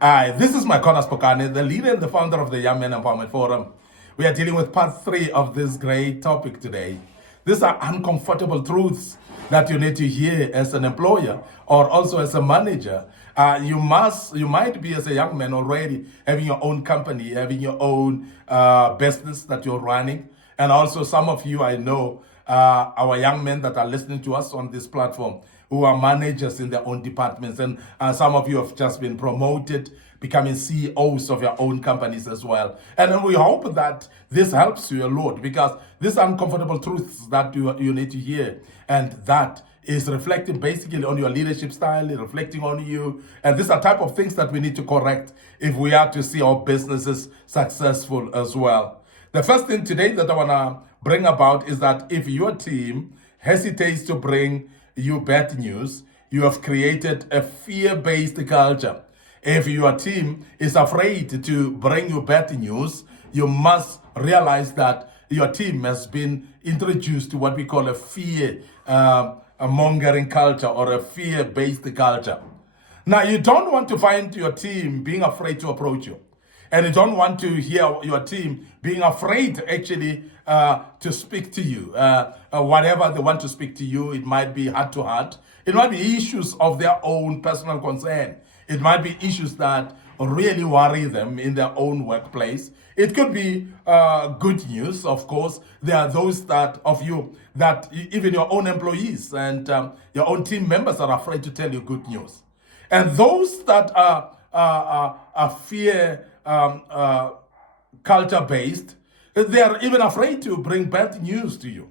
Hi, this is Micornus, Phokane, the leader and the founder of the Young Men Empowerment Forum. We are dealing with part 3 of this great topic today. These are uncomfortable truths that you need to hear as an employer or also as a manager. You might be as a young man already having your own company, having your own business that you're running. And also some of you, I know, our young men that are listening to us on this platform who are managers in their own departments. And some of you have just been promoted, becoming CEOs of your own companies as well. And then we hope that this helps you a lot, because these are uncomfortable truths that you need to hear. And that is reflecting basically on your leadership style, reflecting on you. And these are type of things that we need to correct if we are to see our businesses successful as well. The first thing today that I want to bring about is that if your team hesitates to bring you bad news, you have created a fear-based culture. If your team is afraid to bring you bad news, you must realize that your team has been introduced to what we call a fear a mongering culture or a fear-based culture. Now, you don't want to find your team being afraid to approach you. And you don't want to hear your team being afraid actually to speak to you. Whatever they want to speak to you, it might be heart to heart. It might be issues of their own personal concern. It might be issues that really worry them in their own workplace. It could be good news, of course. There are those that of you that even your own employees and your own team members are afraid to tell you good news. And those that are fear culture-based, they are even afraid to bring bad news to you.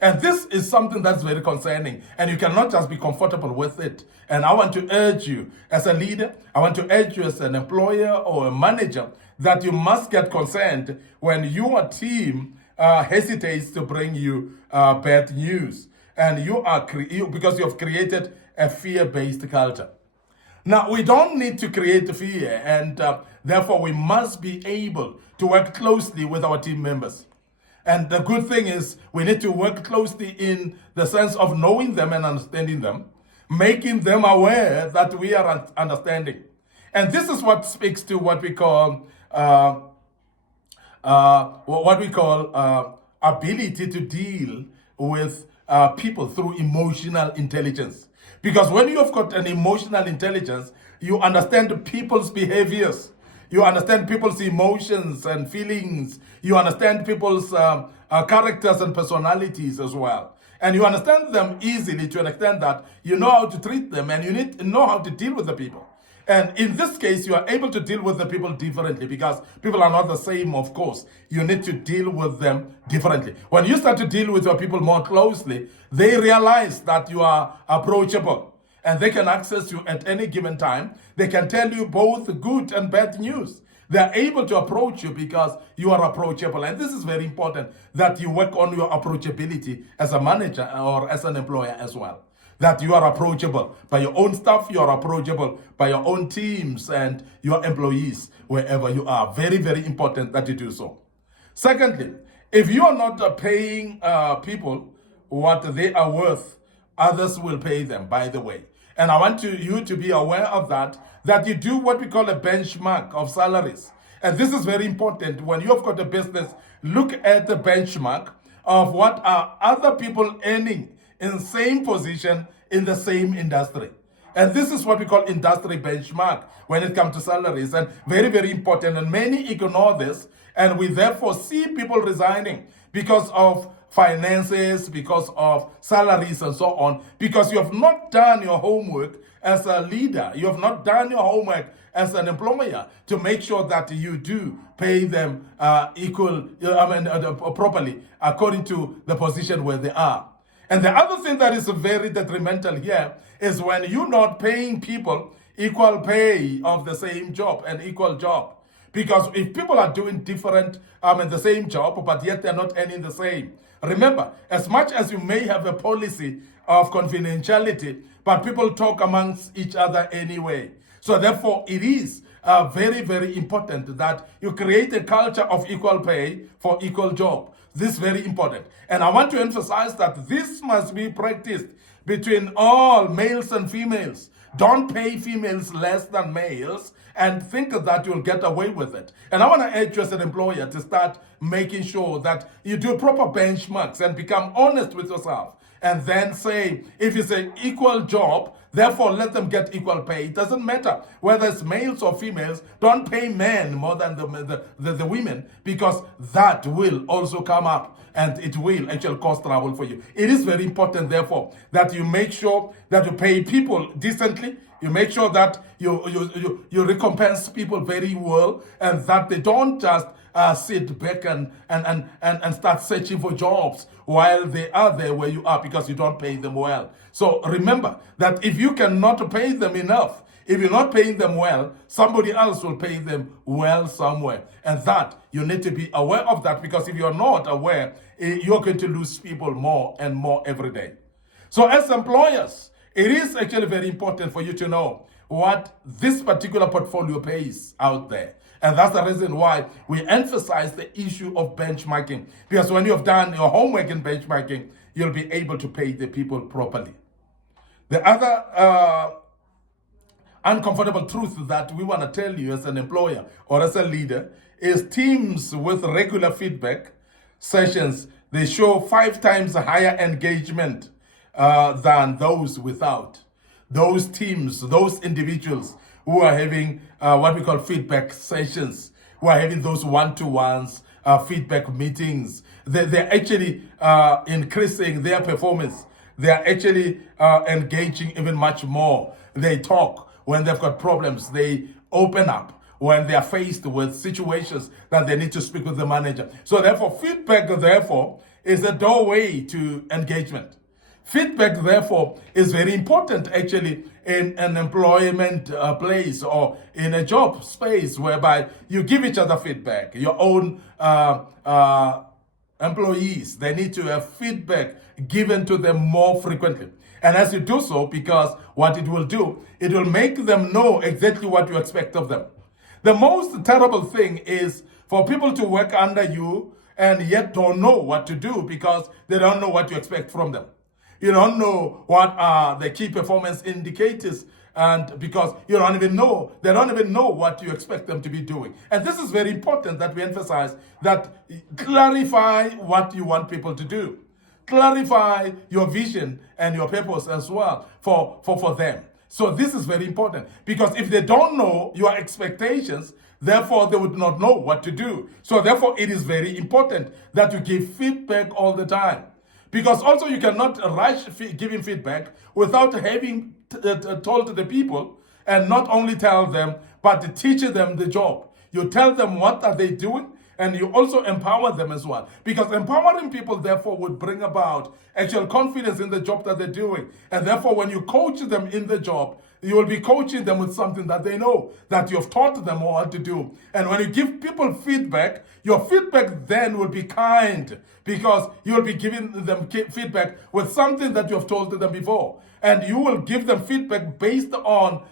And this is something that's very concerning, and you cannot just be comfortable with it. And I want to urge you as a leader, I want to urge you as an employer or a manager, that you must get concerned when your team hesitates to bring you bad news. And because you have created a fear-based culture. Now, we don't need to create fear, and therefore we must be able to work closely with our team members. And the good thing is we need to work closely in the sense of knowing them and understanding them, making them aware that we are understanding. And this is what speaks to what we call ability to deal with people through emotional intelligence. Because when you've got an emotional intelligence, you understand people's behaviors. You understand people's emotions and feelings. You understand people's characters and personalities as well. And you understand them easily to an extent that you know how to treat them, and you need to know how to deal with the people. And in this case, you are able to deal with the people differently, because people are not the same, of course. You need to deal with them differently. When you start to deal with your people more closely, they realize that you are approachable and they can access you at any given time. They can tell you both good and bad news. They are able to approach you because you are approachable. And this is very important, that you work on your approachability as a manager or as an employer as well. That you are approachable by your own staff, you are approachable by your own teams and your employees, wherever you are. Very, very important that you do so. Secondly, if you are not paying people what they are worth, others will pay them, by the way. And I want you to be aware of that you do what we call a benchmark of salaries. And this is very important. When you've got a business, look at the benchmark of what are other people earning in the same position in the same industry. And this is what we call industry benchmark when it comes to salaries. And very, very important. And many ignore this. And we therefore see people resigning because of finances, because of salaries and so on, because you have not done your homework as a leader. You have not done your homework as an employer to make sure that you do pay them properly according to the position where they are. And the other thing that is very detrimental here is when you're not paying people equal pay of the same job, an equal job. Because if people are doing different in the same job, but yet they're not earning the same. Remember, as much as you may have a policy of confidentiality, but people talk amongst each other anyway. So therefore, it is very, very important that you create a culture of equal pay for equal job. This is very important. And I want to emphasize that this must be practiced between all males and females. Don't pay females less than males and think that you'll get away with it. And I want to urge you as an employer to start making sure that you do proper benchmarks and become honest with yourself. And then say, if it's an equal job, therefore let them get equal pay. It doesn't matter whether it's males or females. Don't pay men more than the women, because that will also come up and it will actually cause trouble for you. It is very important, therefore, that you make sure that you pay people decently. You make sure that you recompense people very well, and that they don't just sit back and start searching for jobs while they are there where you are, because you don't pay them well. So remember that if you cannot pay them enough, if you're not paying them well, somebody else will pay them well somewhere. And that, you need to be aware of that, because if you're not aware, you're going to lose people more and more every day. So as employers, it is actually very important for you to know what this particular portfolio pays out there. And that's the reason why we emphasize the issue of benchmarking. Because when you have done your homework in benchmarking, you'll be able to pay the people properly. The other uncomfortable truth that we want to tell you as an employer or as a leader is teams with regular feedback sessions, they show 5 times higher engagement than those without. Those teams, those individuals who are having what we call feedback sessions, who are having those one-to-ones, feedback meetings, they're actually increasing their performance. They're actually engaging even much more. They talk when they've got problems. They open up when they are faced with situations that they need to speak with the manager. So therefore, feedback, therefore, is a doorway to engagement. Feedback, therefore, is very important actually in an employment place or in a job space whereby you give each other feedback. Your own employees, they need to have feedback given to them more frequently. And as you do so, because what it will do, it will make them know exactly what you expect of them. The most terrible thing is for people to work under you and yet don't know what to do because they don't know what you expect from them. You don't know what are the key performance indicators, and because you don't even know, they don't even know what you expect them to be doing. And this is very important that we emphasize that clarify what you want people to do. Clarify your vision and your purpose as well for them. So this is very important, because if they don't know your expectations, therefore they would not know what to do. So therefore it is very important that you give feedback all the time. Because also you cannot rush giving feedback without having told the people, and not only tell them, but teach them the job. You tell them what are they doing, and you also empower them as well. Because empowering people, therefore, would bring about actual confidence in the job that they're doing. And therefore, when you coach them in the job, you will be coaching them with something that they know, that you have taught them what to do. And when you give people feedback, your feedback then will be kind, because you will be giving them feedback with something that you have told them before. And you will give them feedback based on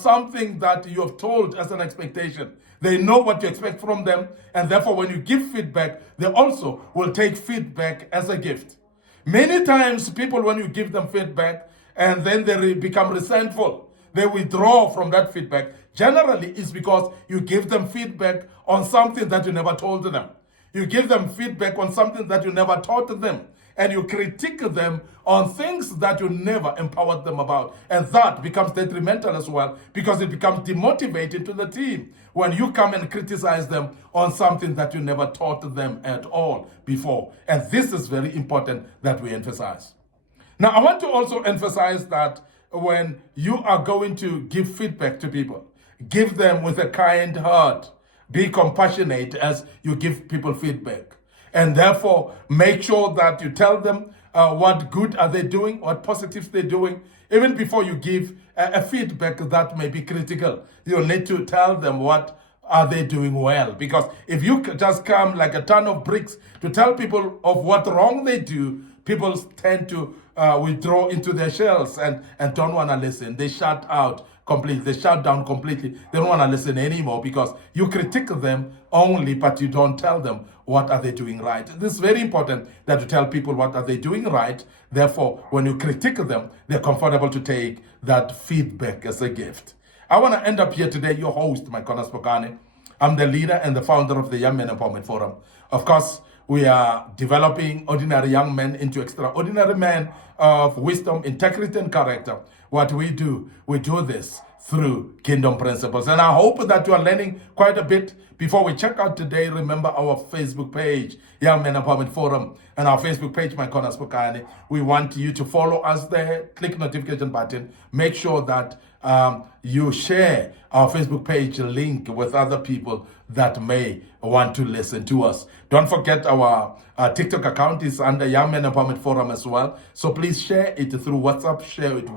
something that you have told as an expectation. They know what you expect from them, and therefore when you give feedback, they also will take feedback as a gift. Many times people, when you give them feedback and then they become resentful, they withdraw from that feedback. Generally, it's because you give them feedback on something that you never told them. You give them feedback on something that you never taught them. And you critique them on things that you never empowered them about. And that becomes detrimental as well, because it becomes demotivating to the team when you come and criticize them on something that you never taught them at all before. And this is very important that we emphasize. Now, I want to also emphasize that when you are going to give feedback to people, give them with a kind heart. Be compassionate as you give people feedback. And therefore, make sure that you tell them what good are they doing, what positives they're doing. Even before you give a feedback that may be critical, you'll need to tell them what are they doing well. Because if you just come like a ton of bricks to tell people of what wrong they do, people tend to withdraw into their shells and don't want to listen. They shut out completely. They shut down completely. They don't want to listen anymore because you critique them only, but you don't tell them what are they doing right. This is very important that you tell people what are they doing right. Therefore, when you critique them, they're comfortable to take that feedback as a gift. I want to end up here today, your host, Micornus Phokane. I'm the leader and the founder of the Young Men Empowerment Forum. Of course, we are developing ordinary young men into extraordinary men of wisdom, integrity, and character. What we do this through kingdom principles. And I hope that you are learning quite a bit. Before we check out today, remember our Facebook page, Young Men Empowerment Forum, and our Facebook page, Micornus Phokane. We want you to follow us there, click notification button, make sure that you share our Facebook page link with other people that may want to listen to us. Don't forget our TikTok account is under Young Men Empowerment Forum as well. So please share it through WhatsApp, share it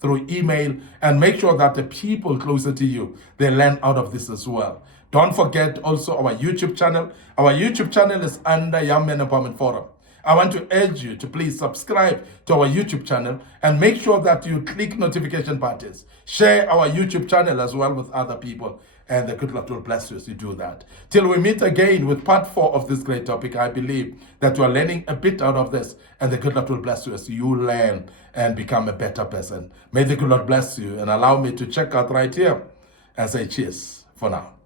through email, and make sure that the people closer to you, they learn out of this as well. Don't forget also our YouTube channel. Our YouTube channel is under Young Men Empowerment Forum. I want to urge you to please subscribe to our YouTube channel and make sure that you click notification buttons. Share our YouTube channel as well with other people, and the good Lord will bless you as you do that. Till we meet again with part 4 of this great topic, I believe that you are learning a bit out of this, and the good Lord will bless you as you learn and become a better person. May the good Lord bless you, and allow me to check out right here and say cheers for now.